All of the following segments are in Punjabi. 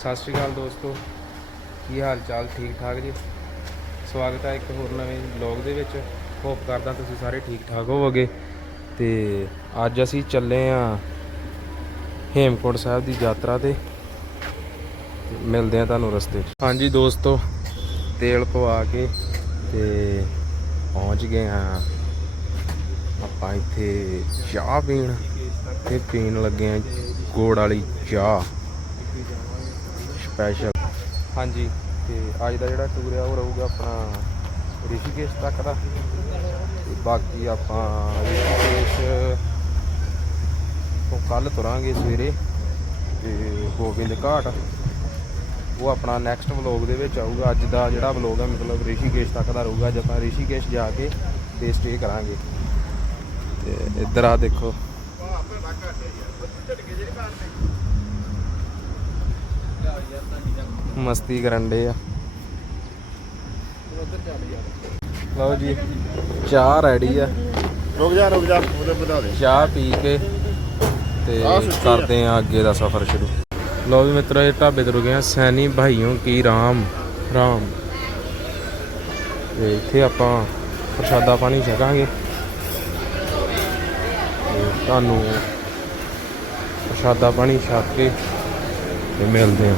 ਸਤਿ ਸ਼੍ਰੀ ਅਕਾਲ ਦੋਸਤੋ। ਕੀ ਹਾਲ ਚਾਲ? ਠੀਕ ਠਾਕ ਜੀ? ਸਵਾਗਤ ਹੈ ਇੱਕ ਹੋਰ ਨਵੇਂ ਵਲੌਗ ਦੇ ਵਿੱਚ। ਹੋਪ ਕਰਦਾ ਤੁਸੀਂ ਸਾਰੇ ਠੀਕ ਠਾਕ ਹੋਵੋਗੇ। ਤੇ ਅੱਜ ਅਸੀਂ ਚੱਲੇ ਆ ਹੇਮਕੁੰਟ ਸਾਹਿਬ ਦੀ ਯਾਤਰਾ ਤੇ। ਤੇ ਮਿਲਦੇ ਆ ਤੁਹਾਨੂੰ ਰਸਤੇ 'ਚ। ਹਾਂਜੀ ਦੋਸਤੋ, ਤੇਲ ਪਵਾ ਕੇ ਤੇ ਪਹੁੰਚ ਗਏ ਆ। ਆਪਾਂ ਇੱਥੇ ਚਾਹ ਪੀਣ ਤੇ ਪੀਣ ਲੱਗੇ ਆ ਗੋੜ ਵਾਲੀ ਚਾਹ। ਸਪੈਸ਼ਲ ਹਾਂਜੀ, ਤੇ ਅੱਜ ਦਾ ਜਿਹੜਾ ਟੂਰ ਆ, ਉਹ ਰਹੂਗਾ ਆਪਣਾ ਰਿਸ਼ੀਕੇਸ਼ ਤੱਕ ਦਾ। ਤੇ ਬਾਕੀ ਆਪਾਂ ਰਿਸ਼ੀਕੇਸ਼ ਤੋਂ ਕੱਲ ਤੁਰਾਂਗੇ ਸਵੇਰੇ, ਤੇ ਗੋਬਿੰਦ ਘਾਟ। ਉਹ ਆਪਣਾ ਨੈਕਸਟ ਵਲੌਗ ਦੇ ਵਿੱਚ ਆਊਗਾ। ਅੱਜ ਦਾ ਜਿਹੜਾ ਵਲੌਗ ਹੈ ਮਤਲਬ ਰਿਸ਼ੀਕੇਸ਼ ਤੱਕ ਦਾ ਰਹੂਗਾ। ਅੱਜ ਆਪਾਂ ਰਿਸ਼ੀਕੇਸ਼ ਜਾ ਕੇ ਤੇ ਸਟੇ ਕਰਾਂਗੇ। ਤੇ ਇੱਧਰ ਆ ਦੇਖੋ। ਮਸਤੀ ਕਰਨ ਦੇ ਆ। ਲਓ ਜੀ ਚਾਹ ਰੈਡੀ ਆ। ਰੁਕ ਜਾ ਰੁਕ ਜਾ ਉਹਦੇ ਵਧਾ ਦੇ। ਚਾਹ ਪੀ ਕੇ ਤੇ। ਕਰਦੇ ਆ ਅੱਗੇ ਦਾ ਸਫ਼ਰ ਸ਼ੁਰੂ। ਲਓ ਵੀ ਮਿੱਤਰੋ ਇਹ ਢਾਬੇ ਤੇ ਰੁਕੇ ਆ ਸੈਣੀ ਭਾਈयों ਕੀ ਰਾਮ ਰਾਮ। ਤੇ ਇੱਥੇ ਆਪਾਂ ਪ੍ਰਸ਼ਾਦਾ ਪਾਣੀ ਛਕਾਂਗੇ। ਤੁਹਾਨੂੰ ਪ੍ਰਸ਼ਾਦਾ ਪਾਣੀ ਛਕ ਕੇ ਤੇ ਮਿਲਦੇ ਆ।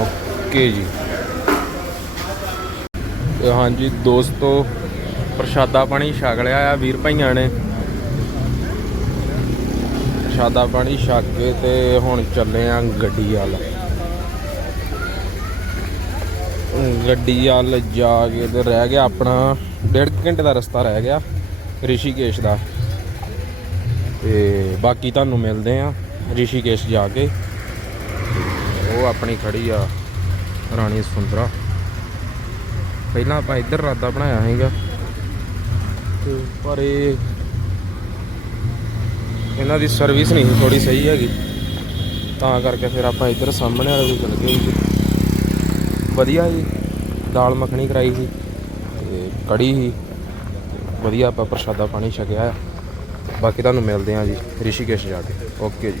ਓਕੇ ਜੀ। ਤੇ ਹਾਂਜੀ, ਦੋਸਤੋ, ਪ੍ਰਸ਼ਾਦਾ ਪਾਣੀ ਛਕ ਲਿਆ ਆ, ਵੀਰ ਭਾਈਆਂ ਨੇ। ਪ੍ਰਸ਼ਾਦਾ ਪਾਣੀ ਛਕ ਕੇ ਤੇ ਹੁਣ ਚੱਲੇ ਆ ਗੱਡੀ ਵੱਲ। ਗੱਡੀ ਵੱਲ ਜਾ ਕੇ ਤੇ ਰਹਿ ਗਿਆ ਆਪਣਾ, ਡੇਢ ਕੁ ਘੰਟੇ ਦਾ ਰਸਤਾ ਰਹਿ ਗਿਆ ਰਿਸ਼ੀਕੇਸ਼ ਦਾ। ਤੇ ਬਾਕੀ ਤੁਹਾਨੂੰ ਮਿਲਦੇ ਆ ਰਿਸ਼ੀਕੇਸ਼ ਜਾ ਕੇ। ਉਹ ਆਪਣੀ ਖੜੀ ਆ, ਰਾਣੀ ਸੁੰਦਰਾ। ਪਹਿਲਾਂ ਆਪਾਂ ਇੱਧਰ ਰਾਦਾ ਬਣਾਇਆ ਸੀਗਾ। ਤੇ ਪਰ ਇਹ ਇਹਨਾਂ ਦੀ ਸਰਵਿਸ ਨਹੀਂ ਥੋੜੀ ਸਹੀ ਹੈਗੀ। ਤਾਂ ਕਰਕੇ ਫਿਰ ਆਪਾਂ ਇੱਧਰ ਸਾਹਮਣੇ ਵਾਲੇ ਕੋਲ ਚਲ ਗਏ ਜੀ ਵਧੀਆ ਜੀ, ਦਾਲ ਮੱਖਣੀ ਕਰਾਈ ਸੀ ਤੇ ਕੜੀ ਸੀ। ਵਧੀਆ ਆਪਾਂ ਪ੍ਰਸ਼ਾਦਾ ਪਾਣੀ ਛਕਿਆ ਆ। ਬਾਕੀ ਤੁਹਾਨੂੰ ਮਿਲਦੇ ਆ ਜੀ, ਰਿਸ਼ੀਕੇਸ਼ ਜਾ ਕੇ। ਓਕੇ ਜੀ।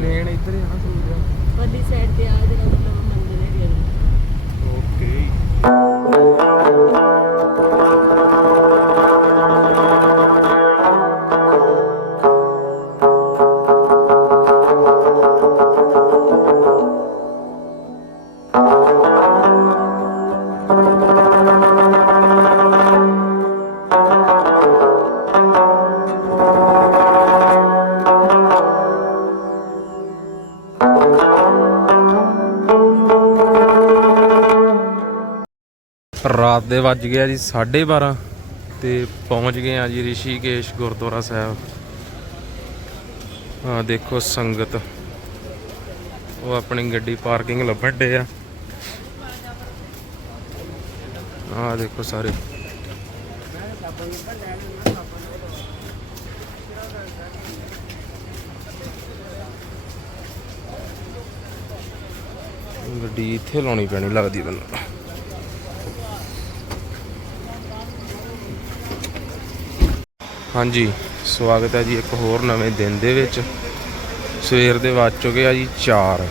ਮੇਨ ਇੱਧਰ ਆ ਨਾ ਸੂਰਜ ਓਕੇ ਰਾਤ ਦੇ ਵੱਜ ਗਿਆ ਜੀ 12:30 ਤੇ ਪਹੁੰਚ ਗਏ ਆ ਜੀ ਰਿਸ਼ੀਕੇਸ਼ ਗੁਰਦੁਆਰਾ ਸਾਹਿਬ। ਆ ਦੇਖੋ ਸੰਗਤ। ਉਹ ਆਪਣੀ ਗੱਡੀ ਪਾਰਕਿੰਗ ਲੱਭਣ ਡੇ ਆ। ਆ ਦੇਖੋ ਸਾਰੇ। ਗੱਡੀ ਇੱਥੇ ਲਾਉਣੀ ਪੈਣੀ ਲੱਗਦੀ ਮੈਨੂੰ। ਹਾਂਜੀ, ਸਵਾਗਤ ਹੈ ਜੀ ਇੱਕ ਹੋਰ ਨਵੇਂ ਦਿਨ ਦੇ ਵਿੱਚ। ਸਵੇਰ ਦੇ ਵੱਜ ਚੁੱਕੇ ਆ ਜੀ 4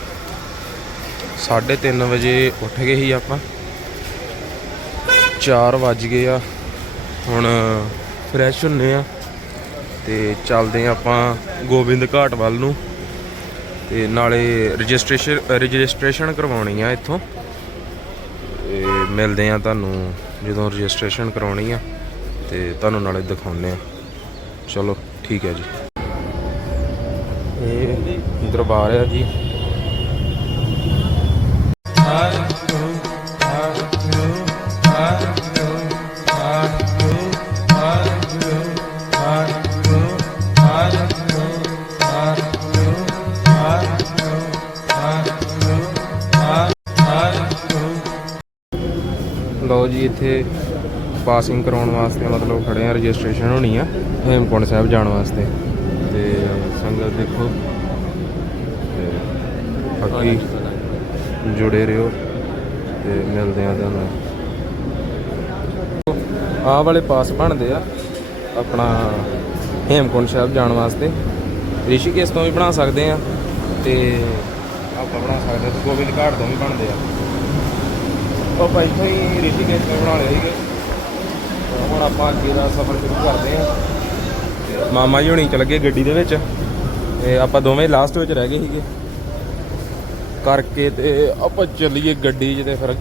3:30 ਵਜੇ ਉੱਠ ਗਏ ਸੀ ਆਪਾਂ। 4 ਵੱਜ ਗਏ ਆ। ਹੁਣ ਫਰੈਸ਼ ਹੁੰਨੇ ਆ। ਤੇ ਚੱਲਦੇ ਆ ਆਪਾਂ ਗੋਬਿੰਦ ਘਾਟ ਵੱਲ ਨੂੰ। ਤੇ ਨਾਲੇ ਰਜਿਸਟ੍ਰੇਸ਼ਨ ਰਜਿਸਟ੍ਰੇਸ਼ਨ ਕਰਵਾਉਣੀ ਆ ਇੱਥੋਂ। ਤੇ ਮਿਲਦੇ ਆ ਤੁਹਾਨੂੰ ਜਦੋਂ ਰਜਿਸਟ੍ਰੇਸ਼ਨ ਕਰਾਉਣੀ ਆ। ਤੇ ਤੁਹਾਨੂੰ ਨਾਲੇ ਦਿਖਾਉਨੇ ਆ ਚਲੋ ਠੀਕ ਹੈ ਜੀ। ਇਹ ਦਰਬਾਰ ਹੈ ਜੀ। ਲਓ ਜੀ ਇੱਥੇ ਪਾਸਿੰਗ ਕਰਾਉਣ ਵਾਸਤੇ ਮਤਲਬ ਖੜੇ ਆ ਰਜਿਸਟ੍ਰੇਸ਼ਨ ਹੋਣੀ ਆ ਹੇਮਕੁੰਟ ਸਾਹਿਬ ਜਾਣ ਵਾਸਤੇ। ਤੇ ਸੰਗਤ ਦੇਖੋ ਤੇ ਬਾਕੀ ਜੁੜੇ ਰਹੋ ਤੇ ਮਿਲਦੇ ਆ ਤੁਹਾਨੂੰ। ਆਹ ਵਾਲੇ ਪਾਸ ਬਣਦੇ ਆ ਆਪਣਾ ਹੇਮਕੁੰਟ ਸਾਹਿਬ ਜਾਣ ਵਾਸਤੇ। ਰਿਸ਼ੀਕੇਸ਼ ਤੋਂ ਵੀ ਬਣਾ ਸਕਦੇ ਆ ਤੇ ਆਪਾਂ ਬਣਾ ਸਕਦੇ ਆ ਤੇ ਗੋਬਿੰਦ ਘਾਟ ਤੋਂ ਵੀ ਬਣਦੇ ਆ। ਉਹ ਭਾਈ ਤੋਂ ਹੀ ਰਿਸ਼ੀਕੇਸ਼ ਤੋਂ ਬਣਾ ਲਏ ਸੀਗੇ। ਹੁਣ ਆਪਾਂ ਅੱਗੇ ਦਾ ਸਫ਼ਰ ਸ਼ੁਰੂ ਕਰਦੇ ਹਾਂ। ਤੇ ਮਾਮਾ ਜੀ ਹੁਣੀ ਚਲ ਗਏ ਗੱਡੀ ਦੇ ਵਿੱਚ ਤੇ ਆਪਾਂ ਦੋਵੇਂ ਲਾਸਟ ਵਿੱਚ ਰਹਿ ਗਏ ਸੀਗੇ। ਕਰਕੇ ਤੇ ਆਪਾਂ ਚੱਲੀਏ ਗੱਡੀ 'ਚ ਤੇ ਫਿਰ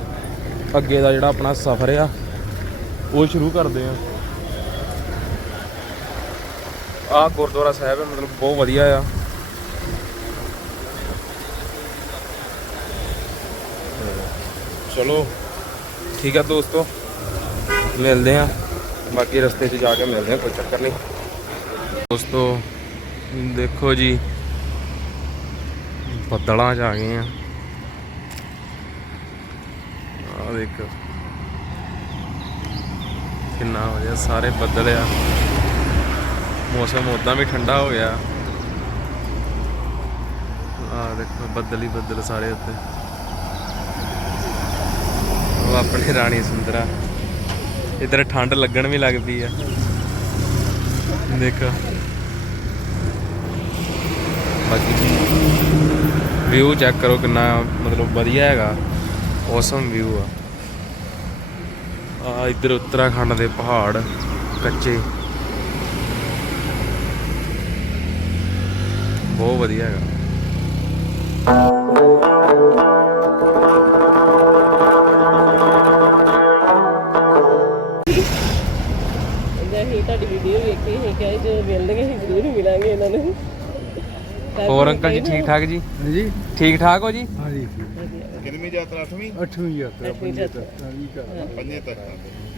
ਅੱਗੇ ਦਾ ਜਿਹੜਾ ਆਪਣਾ ਸਫ਼ਰ ਆ, ਉਹ ਸ਼ੁਰੂ ਕਰਦੇ ਆ ਆਹ ਗੁਰਦੁਆਰਾ ਸਾਹਿਬ ਹੈ ਮਤਲਬ ਬਹੁਤ ਵਧੀਆ ਆ। ਚਲੋ, ਠੀਕ ਆ ਦੋਸਤੋ, ਮਿਲਦੇ ਆ ਬਾਕੀ ਰਸਤੇ 'ਚ ਜਾ ਕੇ ਮਿਲਦੇ ਹਾਂ, ਕੋਈ ਚੱਕਰ ਨਹੀਂ। ਦੋਸਤੋ, ਦੇਖੋ ਜੀ, ਬੱਦਲਾਂ 'ਚ ਆ ਗਏ ਆ ਆ ਦੇਖੋ। ਕਿੰਨਾ ਵਧੀਆ ਸਾਰੇ ਬੱਦਲ ਆ। ਮੌਸਮ ਉਦਾਂ ਵੀ ਠੰਡਾ ਹੋ ਗਿਆ। ਆ ਦੇਖੋ, ਬੱਦਲ ਹੀ ਬੱਦਲ ਸਾਰੇ ਉੱਤੇ। ਉਹ ਆਪਣੀ ਰਾਣੀ ਸੁੰਦਰਾ। ਇਧਰ ਠੰਡ ਲੱਗਣ ਵੀ ਲੱਗ ਪਈ ਆ। ਦੇਖੋ। ਬਾਕੀ ਵਿਊ ਚੈੱਕ ਕਰੋ ਕਿੰਨਾ ਮਤਲਬ ਵਧੀਆ ਹੈਗਾ। ਔਸਮ ਵਿਊ ਆ। ਆ ਇਧਰ ਉੱਤਰਾਖੰਡ ਦੇ ਪਹਾੜ, ਕੱਚੇ। ਬਹੁਤ ਵਧੀਆ ਹੈਗਾ। ਵੇਖੀ ਸੀ ਕਿ ਜਦੋਂ ਮਿਲਣਗੇ ਅਸੀਂ ਜ਼ਰੂਰ ਮਿਲਾਂਗੇ ਇਹਨਾਂ ਨੂੰ। ਹੋਰ ਅੰਕਲ ਜੀ ਠੀਕ ਠਾਕ ਜੀ? ਜੀ। ਠੀਕ ਠਾਕ ਹੋ ਜੀ? ਹਾਂਜੀ। ਕਿੰਨੀ ਯਾਤਰਾ 8ਵੀਂ ਅੱਠਵੀਂ ਯਾਤਰਾ ਅੱਠਵੀਂ ਪੰਜੇ ਯਾਤਰਾ। ਤਖਤਾਂ ਦੀ ਕਰ ਪੰਜੇ ਤੱਕ।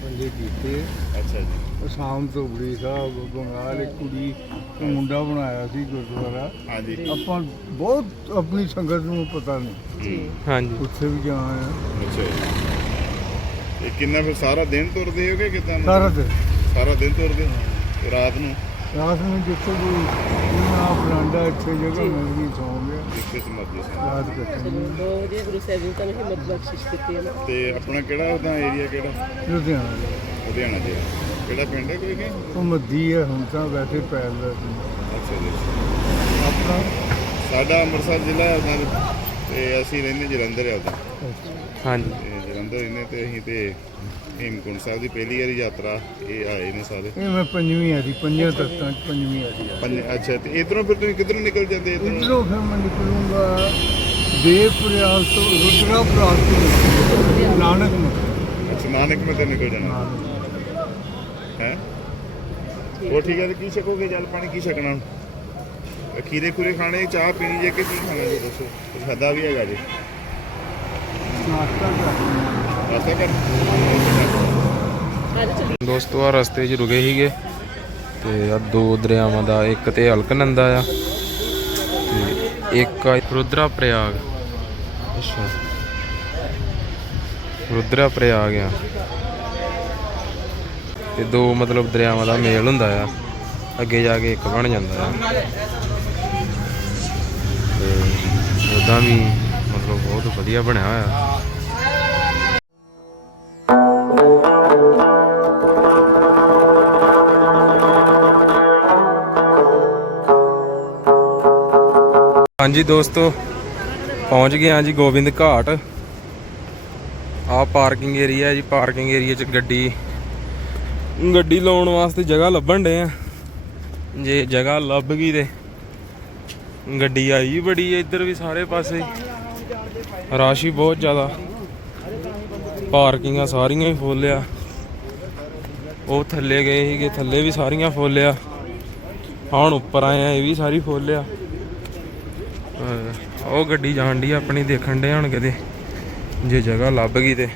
ਪੰਜੇ ਕੀਤੇ। ਅੱਛਾ ਜੀ। ਉਹ ਸ਼ਾਮ ਤੋਂ ਬੜੀ ਸਾਹਿਬ ਬੰਗਾਲ ਇੱਕ ਕੁੜੀ ਨੂੰ ਮੁੰਡਾ ਬਣਾਇਆ ਸੀ ਗੁਰਦੁਆਰਾ। ਹਾਂਜੀ। ਆਪਾਂ ਬਹੁਤ ਆਪਣੀ ਸੰਗਤ ਨੂੰ ਪਤਾ ਨਹੀਂ। ਹਾਂਜੀ। ਉੱਥੇ ਵੀ ਜਾ ਆਏ ਹਾਂ। ਅੱਛਾ ਜੀ। ਇਹ ਕਿੰਨਾ ਫਿਰ ਸਾਰਾ ਦਿਨ ਤੁਰਦੇ ਹੋਗੇ ਕਿਦਾਂ? ਸਾਰਾ ਦਿਨ। ਸਾਰਾ ਦਿਨ ਤੁਰਦੇ ਤੇ ਰਾਤ ਨੂੰ? ਰਾਤ ਨੂੰ ਜਿੱਥੇ ਵੀ ਉਹਨਾਂ ਬਰਾਂਡਾ ਇੱਥੇ ਜਗ੍ਹਾ ਮਿਲ ਗਈ ਸੌਂ ਗਿਆ। ਜਿੱਥੇ ਮਰਜ਼ੀ ਸੀ। ਰਾਤ ਕੱਟਣੀ ਦੋ ਵਜੇ ਗੁਰੂ ਸਾਹਿਬ ਜੀ ਤੁਹਾਨੂੰ ਹਿੰਮਤ ਬਖਸ਼ਿਸ਼ ਕੀਤੀ ਹੈ। ਨਾ ਤੇ ਆਪਣਾ ਕਿਹੜਾ ਉਹਦਾ ਏਰੀਆ ਕਿਹੜਾ? ਲੁਧਿਆਣਾ ਦਾ। ਲੁਧਿਆਣਾ ਜ਼ਿਲ੍ਹਾ ਕਿਹੜਾ ਪਿੰਡ ਹੈ ਕੋਈ ਨਹੀਂ ਉਹ ਮੱਦੀ ਹੈ ਹੁਣ ਤਾਂ ਵੈਸੇ ਪੈਰਦਾ ਸੀ ਅੱਛਾ ਜੀ। ਆਪਣਾ? ਸਾਡਾ ਅੰਮ੍ਰਿਤਸਰ ਜ਼ਿਲ੍ਹਾ ਉਹਦਾ ਤੇ ਅਸੀਂ ਰਹਿੰਦੇ ਜਲੰਧਰ ਆ ਉਹਦਾ ਹਾਂਜੀ। ਤੇ ਜਲੰਧਰ ਰਹਿੰਦੇ ਤੇ ਅਸੀਂ ਤੇ ਹੇਮਕੁੰਟ ਸਾਹਿਬ ਦੀ ਪਹਿਲੀ ਵਾਰੀ ਯਾਤਰਾ ਇਹ ਆਏ ਨੇ ਸਾਰੇ। ਇਹ ਮੈਂ ਪੰਜਵੀਂ ਆ ਦੀ ਪੰਜਾਂ ਤਖਤਾਂ ਚ ਪੰਜਵੀਂ ਆ ਦੀ ਪੰਜ ਅੱਛਾ ਤੇ ਇਧਰੋਂ ਫਿਰ ਤੁਸੀਂ ਕਿੱਧਰੋਂ ਨਿਕਲ ਜਾਂਦੇ ਇਧਰੋਂ? ਇਧਰੋਂ ਫਿਰ ਮੈਂ ਨਿਕਲੂੰਗਾ ਦੇਵ ਪ੍ਰਯਾਗ ਤੋਂ ਰੁਦਰਾ ਪ੍ਰਯਾਗ ਤੋਂ ਨਾਨਕ ਅੱਛਾ ਨਾਨਕ ਮੈਂ ਤਾਂ ਨਿਕਲ ਜਾਣਾ। ਹੈ। ਉਹ ਠੀਕ ਹੈ ਤੇ ਕੀ ਛਕੋਗੇ? ਜਲ ਪਾਣੀ ਕੀ ਛਕਣਾ? ਖੀਰੇ ਖੂਰੇ ਖਾਣੇ ਚਾਹ ਪੀਣੀ ਜੇ ਕਿ ਕੀ ਖਾਣਾ ਜੀ ਦੱਸੋ। ਪ੍ਰਸ਼ਾਦਾ ਵੀ ਹੈਗਾ ਜੀ। ਨਾਸ਼ਤਾ ਕਰ ਰਸਤਾ ਦੋਸਤੋ ਆ ਰਸਤੇ 'ਚ ਰੁਕੇ ਸੀਗੇ ਤੇ ਆ ਦੋ ਦਰਿਆਵਾਂ ਦਾ, ਇੱਕ ਤੇ ਅਲਕਨੰਦਾ ਆ ਤੇ ਇੱਕ ਆ ਰੁਦਰਾ ਪ੍ਰਯਾਗ ਅੱਛਾ। ਰੁਦਰਾ ਪ੍ਰਯਾਗ ਆ। ਤੇ ਦੋ ਮਤਲਬ ਦਰਿਆਵਾਂ ਦਾ ਮੇਲ ਹੁੰਦਾ ਆ, ਅੱਗੇ ਜਾ ਕੇ ਇੱਕ ਬਣ ਜਾਂਦਾ ਆ। ਤੇ ਉਹਦਾ ਵੀ ਮਤਲਬ ਬਹੁਤ ਵਧੀਆ ਬਣਿਆ ਹੋਇਆ। ਹਾਂਜੀ ਦੋਸਤੋ, ਪਹੁੰਚ ਗਏ ਹਾਂ ਜੀ ਗੋਬਿੰਦ ਘਾਟ। ਆਹ ਪਾਰਕਿੰਗ ਏਰੀਆ ਹੈ ਜੀ ਪਾਰਕਿੰਗ ਏਰੀਆ 'ਚ ਗੱਡੀ ਗੱਡੀ ਲਾਉਣ ਵਾਸਤੇ ਜਗ੍ਹਾ ਲੱਭਣ ਡੇ ਆ। ਜੇ ਜਗ੍ਹਾ ਲੱਭ ਗਈ ਤੇ ਗੱਡੀ ਆਈ ਬੜੀ ਹੈ ਇੱਧਰ ਵੀ ਸਾਰੇ ਪਾਸੇ। ਰਸ਼ ਹੀ ਬਹੁਤ ਜ਼ਿਆਦਾ। ਪਾਰਕਿੰਗਾਂ ਸਾਰੀਆਂ ਹੀ ਫੁੱਲ ਆ। ਉਹ ਥੱਲੇ ਗਏ ਸੀਗੇ, ਥੱਲੇ ਵੀ ਸਾਰੀਆਂ ਫੁੱਲ ਆ। ਹੁਣ ਉੱਪਰ ਆਏ ਆ, ਇਹ ਵੀ ਸਾਰੀ ਫੁੱਲ ਆ। ਉਹ ਗੱਡੀ ਜਾਣ ਦੀ ਆਪਣੀ ਦੇਖਣ ਦੇ ਹੁਣ ਕਿਤੇ ਜੇ ਜਗ੍ਹਾ ਲੱਭ ਗਈ ਤੇ।